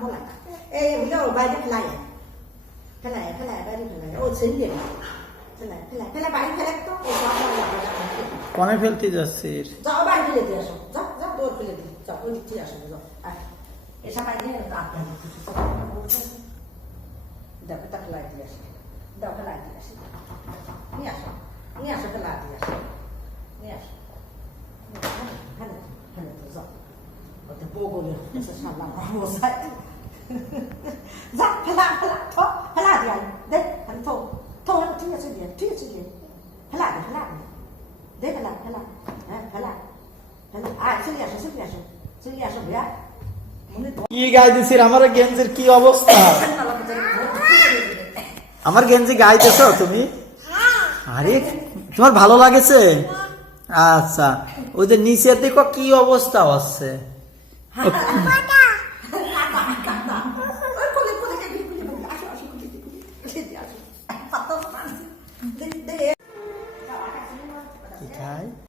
বলা এই হলো বাইরে ফেলায় বাইরে ফেলায় ও ছেড়ে ফেলা বাড়ি ফেলে তো কনে ফেলতে যাচ্ছে যাও বাড়ি ফেলে দিয়ে আসো যাও দৌড় ফেলে দিই যাও ওই দিক থেকে আসো যাও এসব বাইরে আপনার দেখো তা ফেলাই দিয়ে আসে দাও ফেলাই দিয়ে আসে নিয়ে আসো ফেলাই দিয়ে আসো নিয়ে আসো হ্যাঁ তো যাও ওতে বগলে সালাম বসাই যা ফেলা দিয়ে দে আমি তো ঠিক আছে দিয়ে ফেলা দে ফেলা হ্যাঁ ফেলা আয় চলে আসো ভাইয়া কি গাইতেছিস আমার গেঞ্জির কি অবস্থা আমার গেঞ্জি গাইতেছো তুমি আরে তোমার ভালো লাগেছে আচ্ছা ওই যে নিচের দিকে কি অবস্থা হচ্ছে